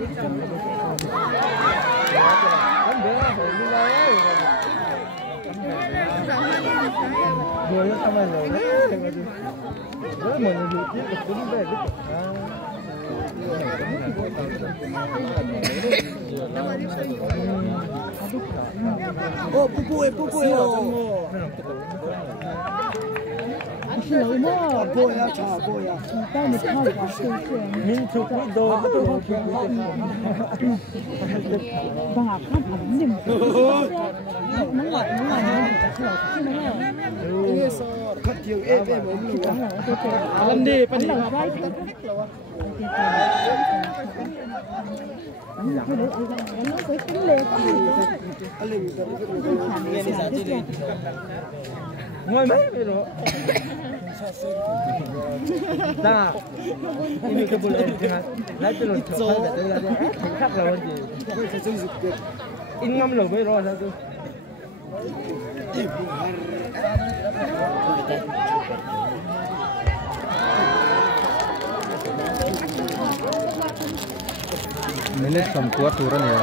Người nó không ai rồi đấy, mình được tiếp tục đứng về Oh, pupui.是楼嘛？Boya.带你看吧，是不是？民族的都爸看他们的，能玩，Ini so kat yung mo lu. Alam đi, anh là vai nó phải tính liệt ngồi mấy rồi. Nah, ini keboleh dengan lagi lo cepat betul lah deh. Khắc là gì? In ngâm lo mới rồi sao tu? Ini sempat turun ya.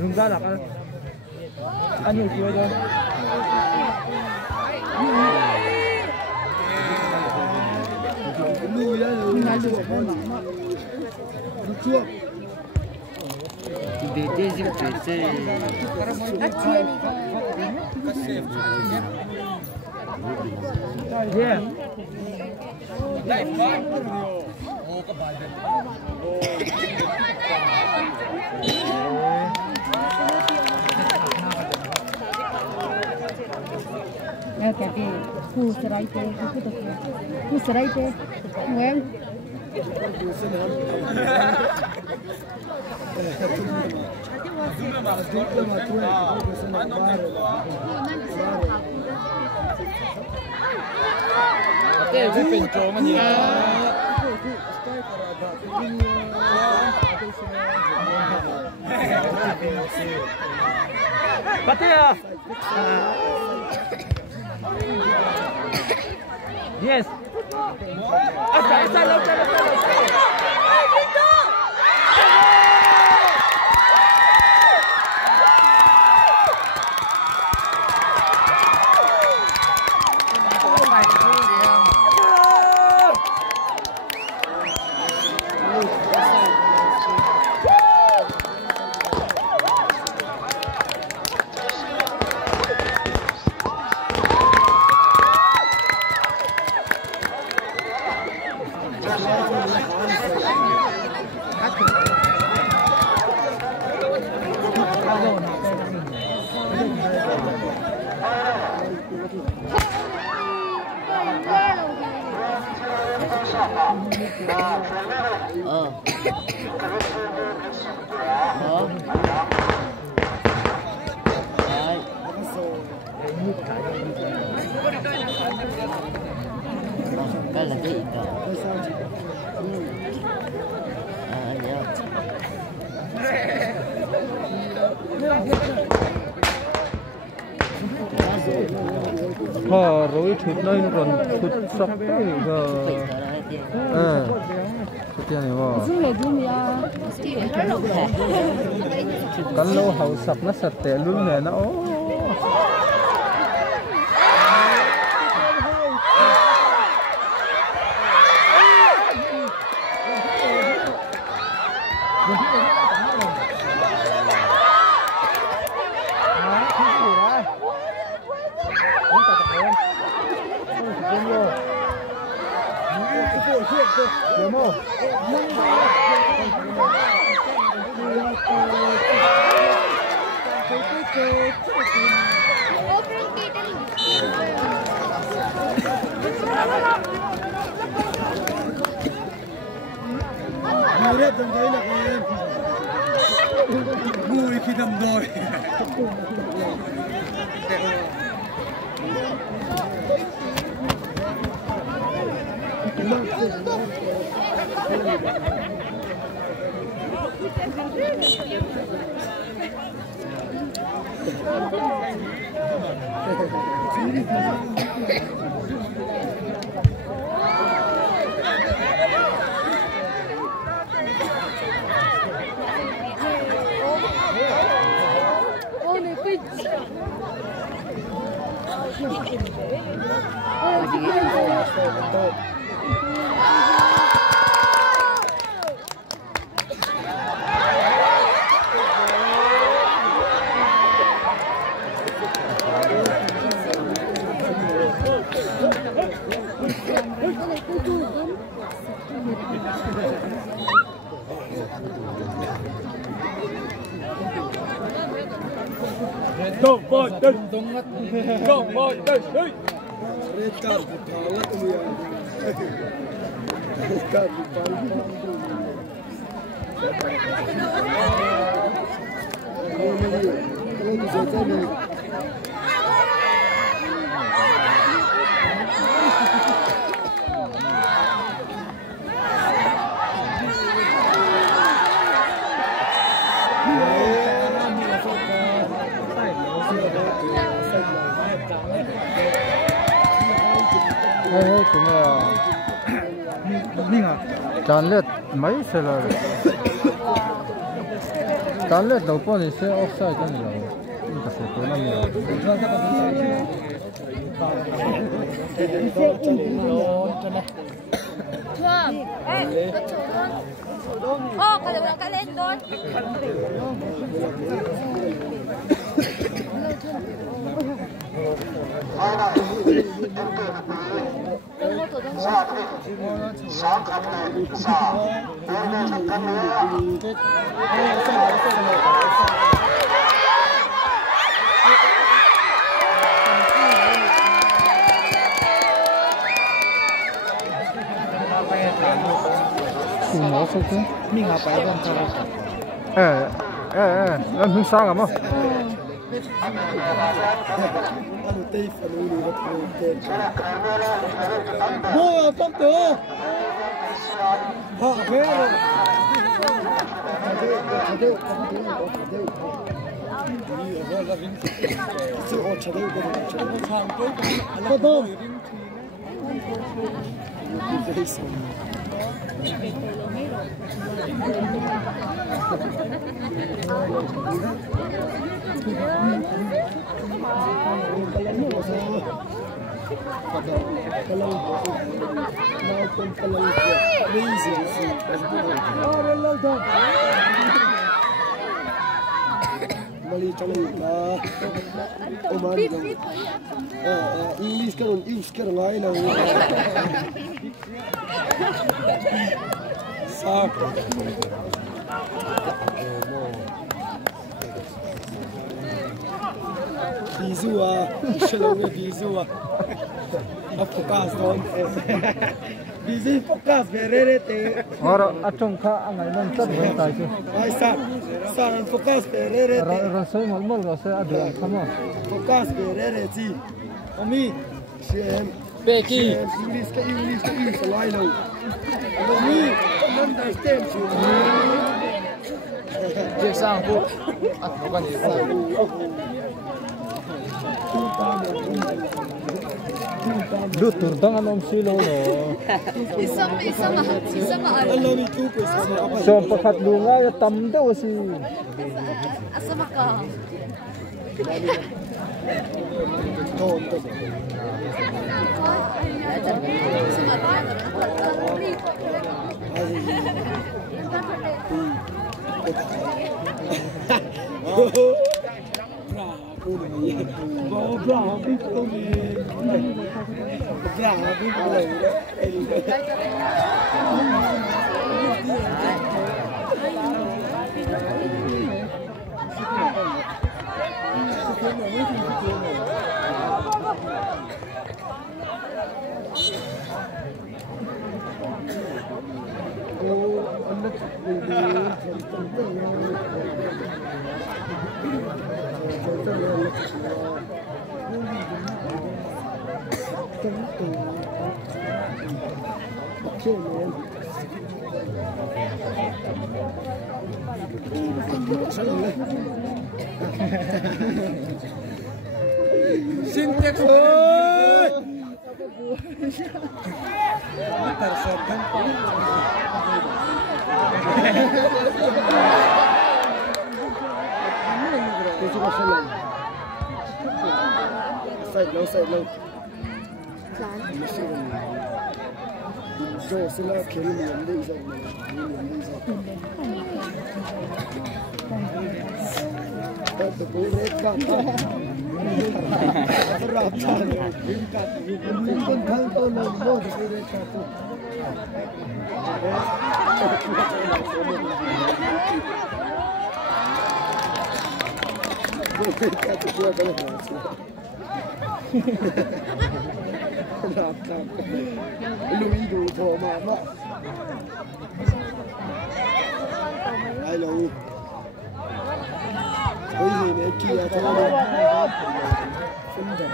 Dùng ra là ăn nhiều chuối thôi. Mùi đó chua. Để dễ dễ. Yeah. ya cái gì khu serai tê khu serai tê em Cái phải bình trộn anh gì? Bắt đi à? Yes. Sai. Cái là cái gì đó. Rồi thịt đây nó còn thịt sắp đấy cái này vào cắn lâu hậu sập nó sạch tệ luôn này nó Mùi đâm thấy là em. Mùi khi đâm rồi. Don't fight this. Don't fight this. Red card for Tala to me. Red card for Tala. Hey, tụi mày chán lết mấy xe rồi, chán lết đầu tiên thì xe offside cho nhiều, nhưng mà sẽ tối năm nhiều. Thường, ê, có chủ luôn. Ô, có được cái lên luôn. Cùng nó sao chứ? Mình học bài đơn thôi. Lên hướng sang lắm á. Mua tóc tử. Họ thế rồi. Mali chalo Oman English ka ngai na sak Bizua shalom bizua focus don busy focus verete Ora atong kha angai non chat ben tai chu. ai sa focus verete Ra sai mal ra sai adra khama. Focus verete ji ami shem Becky English ka salai no ami understand chu Dia sang bu. At bukan ni. Dutur dengan om silo no. Isama Allah mi tu ko sama So pakat lunga ya tam daw si. asama ka. Syntax. Side low. So sila carry me and these are the gold red card. Rap chan. You can count on the more the red card. Louis đủ thổ mà ai lâu cái gì này kia cho nó phân giải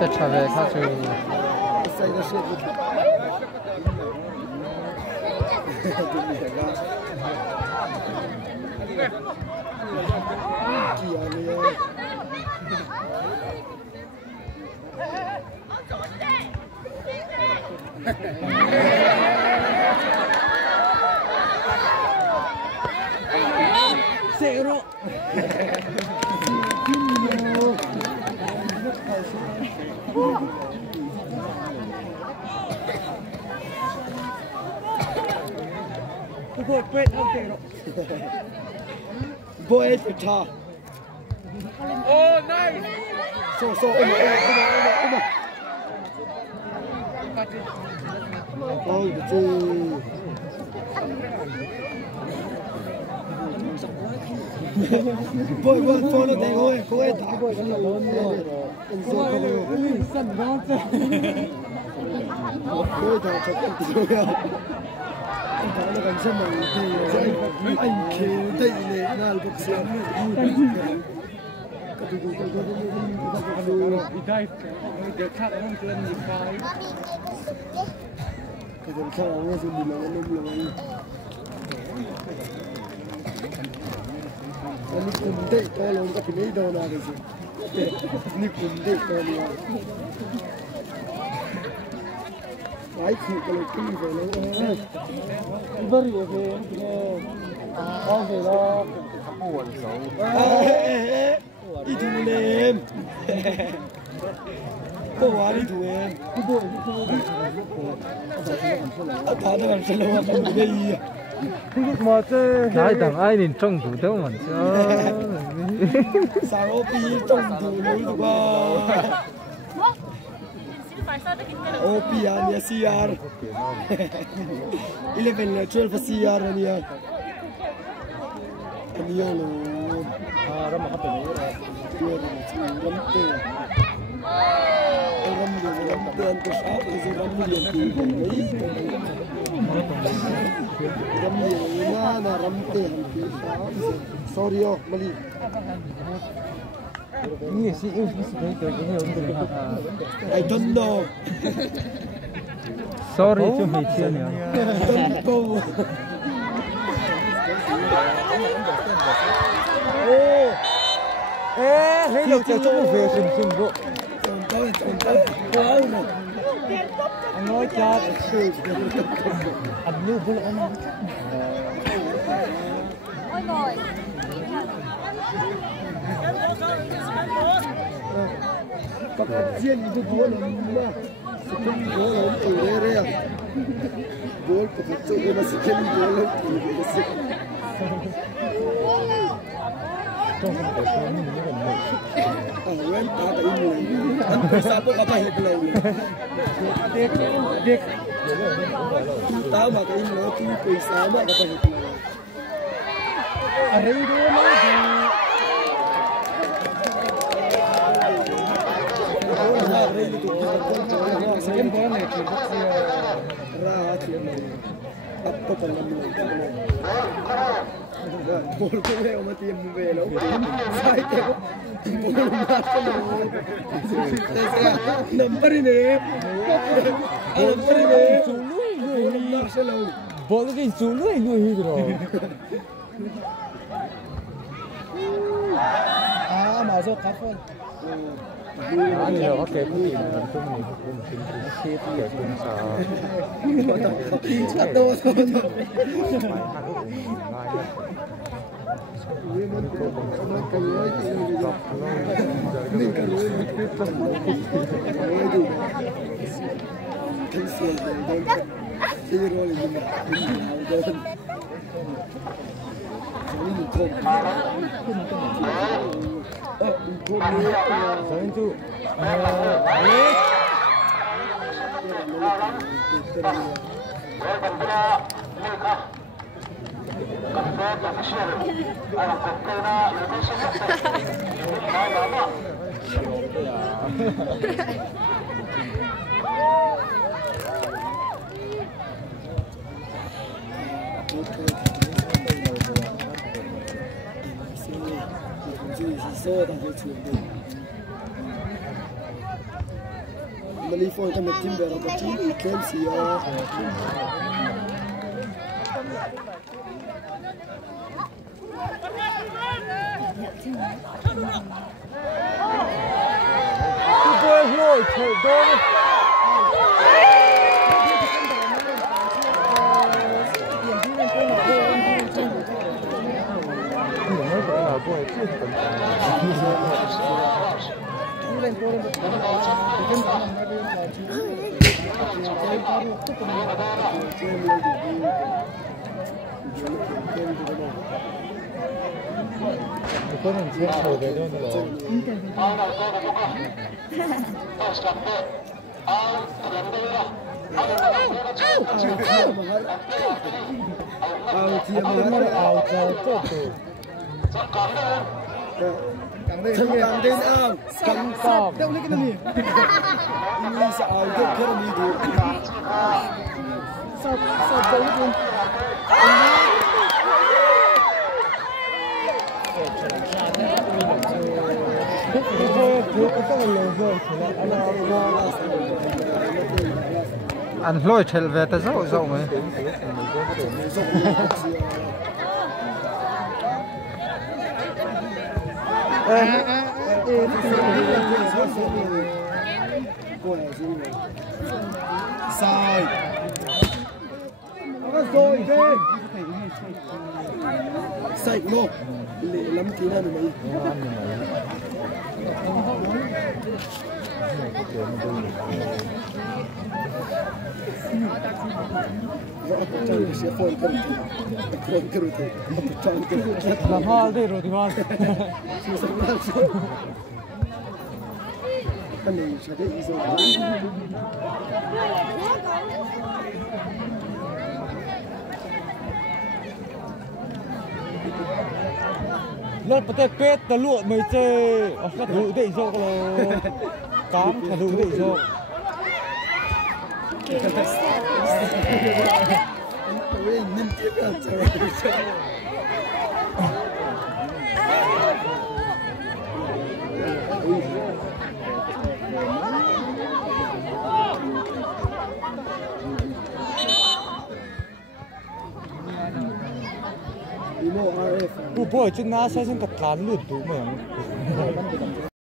te człowiek, haczył. Zero. Boy, it's tough. Oh, nice. So, come on. Oh, the two. Boy, follow them. Go ahead. Boy, nó còn xem mình thì anh kêu đây này là được xem cái Ai chịu cái kinh về nó vất vả về con về lo buồn xấu đi thù em cô hóa đi thù em cô buồn thà nó làm sao mà không đi mà chứ ai đằng ai nên trong thủ đâu mà sao nó đi trong thủ núi được không OPR ni CR 11 12 CR ni ani yo lo ram ka pe ni yo ram te ram to sa is ram ni ti ram ni na ram te ti sa sorry yo mali I don't know. Sorry, chứ mày chưa nhỉ? Don't go. Lấy đầu cho chúng về sừng bộ. Tròn tới. Wow. Anh nói cha sự anh như vô anh. Ôi rồi. Các riêng những cái là second goal là từ đây à goal của một chỗ mà second goal là từ đây quên ta cái người anh phải sao có phải hết lâu điếc ta mà cái nó cứ quỳ sao mà có phải hết lâu ở đây đó Sekian bulan ya, rahasia apa kalau bol ko le o mati mu velo sai te ko bol marca number ne bol marca lo bỏ cái chú lưỡi người rồi mà do cắt phân 아니 어깨 부위 좀 시프게 군사 진짜 떠서 전주 Malifon kan tim ber ka tim kem sia tôi rồi trời tôi 이거는 제가 더 내려오는 거. Càng đến ao càng sao đâu lấy cái này đi sao cái này thì sao đâu lấy ăn lôi thèl về ta dậu dậu mà sai rồi thế sai của nó lệ lắm tí nào được mấy làm hoa đây rồi thì hoa cái này sẽ cái gì rồi lớp bát tết tơ lụa mới chơi các đủ để cho cám cả đủ để cho Imo RF. Bố ở trên na sẽ cắt cán lụt đủ mà